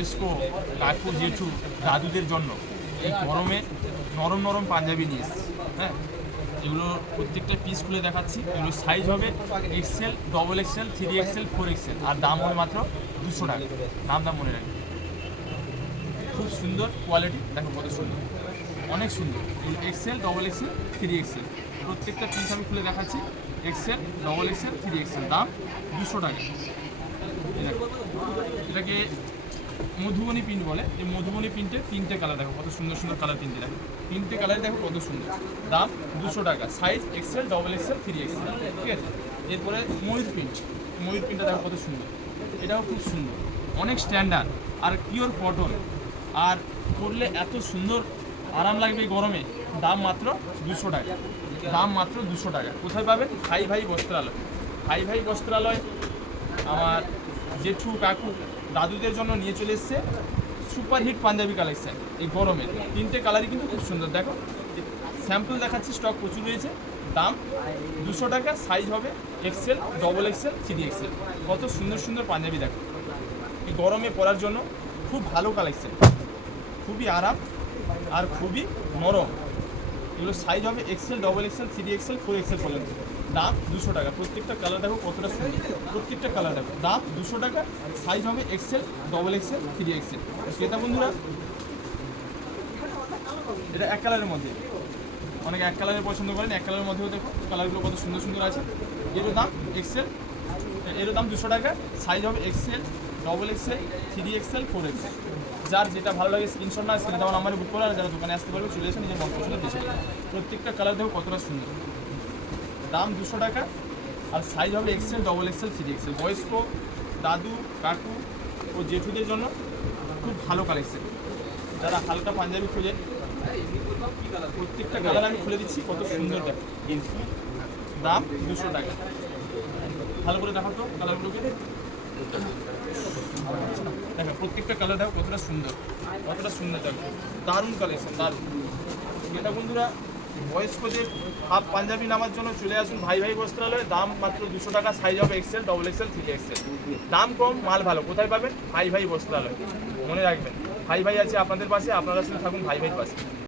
বয়স্ক কাকু জেঠু দাদুদের জন্য এই গরমে নরম নরম পাঞ্জাবি নিয়ে এসেছি। হ্যাঁ, এগুলো প্রত্যেকটা পিস খুলে দেখাচ্ছি। এগুলো সাইজ হবে Excel, double XL, 3XL, 4XL, আর দাম হবে মাত্র 200 টাকা। দাম মনে রাখবেন। খুব সুন্দর কোয়ালিটি, দেখো কত সুন্দর, অনেক সুন্দর। এক্সেল, ডবল এক্সেল, 3XL, প্রত্যেকটা পিস আমি খুলে দেখাচ্ছি। এক্সেল, ডবল এক্সেল, 3XL, দাম 200 টাকা। এটাকে মধুবনী প্রিন্ট বলে। এই মধুবনী প্রিন্টে 3টে কালার, দেখো কত সুন্দর সুন্দর কালার, 3টে দেখো, 3টে কালার দেখো কত সুন্দর। দাম 200 টাকা, size Excel, double XL, 3XL, ঠিক আছে। এরপরে ময়ূর প্রিন্টটা দেখো কত সুন্দর, এটাও খুব সুন্দর, অনেক স্ট্যান্ডার্ড আর পিওর কটন, আর পরলে এত সুন্দর আরাম লাগবে এই গরমে। দাম মাত্র 200 টাকা, দাম মাত্র 200 টাকা। কোথায় পাবেন? ভাই বস্ত্রালয়। ভাই বস্ত্রালয় আমার জেঠু কাকু দাদুদের জন্য নিয়ে চলে এসছে সুপার হিট পাঞ্জাবি কালেকশন এই গরমে। 3টে কালারই কিন্তু খুব সুন্দর, দেখো স্যাম্পল দেখাচ্ছি, স্টক প্রচুর রয়েছে। দাম 200 টাকা, সাইজ হবে এক্সেল, ডবল এক্সেল, 3XL। কত সুন্দর সুন্দর পাঞ্জাবি দেখো এই গরমে পরার জন্য, খুব ভালো কালেকশন, খুবই আরাম আর খুবই নরম। এগুলো সাইজ হবে Excel, double XL, 3XL, 4XL পর্যন্ত। দাম 200 টাকা। প্রত্যেকটা কালার দেখো কতটা সুন্দর, প্রত্যেকটা কালার দেখো। দাম 200 টাকা, সাইজ হবে এক্সেল, ডবল এক্সেল, 3XL। ক্রেতা বন্ধুরা, এটা এক কালারের মধ্যে, অনেকে এক কালারের পছন্দ করেন, এক কালারের মধ্যেও দেখো কালারগুলো কত সুন্দর সুন্দর আছে। এরও দাম এক্সেল, এরও দাম 200 টাকা, সাইজ হবে Excel, double XL, 3XL, 4XL। যার যেটা ভালো লাগে স্ক্রিনশট না স্ক্রিনে দেওয়া নাম্বারে বুক করে, আর যারা দোকানে আসতে পারবে চলে এসে নিজের মন পছন্দ বেছে নেবে। প্রত্যেকটা কালার দেখো কতটা সুন্দর। দাম 200 টাকা, আর সাইজ হবে এক্সেল, ডবল এক্সেল, 3XL। বয়স্ক দাদু কাকু ও জেঠুদের জন্য খুব ভালো কালেকশন। যারা হালকা পাঞ্জাবি খোঁজে, প্রত্যেকটা কালার আমি খুলে দিচ্ছি, কত সুন্দর দেখো। দাম 200 টাকা। ভালো করে দেখো তো কালারগুলোকে, দেখো প্রত্যেকটা কালার দেখো কতটা সুন্দর, কতটা সুন্দর দেখো, দারুণ কালেকশন, দারুণ। এটা বন্ধুরা, বয়স্কদের হাফ পাঞ্জাবি নামার জন্য চলে আসুন ভাই বস্ত্রালয়ে। দাম মাত্র 200 টাকা, সাইজ হবে এক্সেল, ডবল এক্সেল, 3XL। দাম কম, মাল ভালো। কোথায় পাবেন? ভাই বস্ত্রালয়। মনে রাখবেন, ভাই আছে আপনাদের পাশে, আপনারা শুধু থাকুন ভাই পাশে।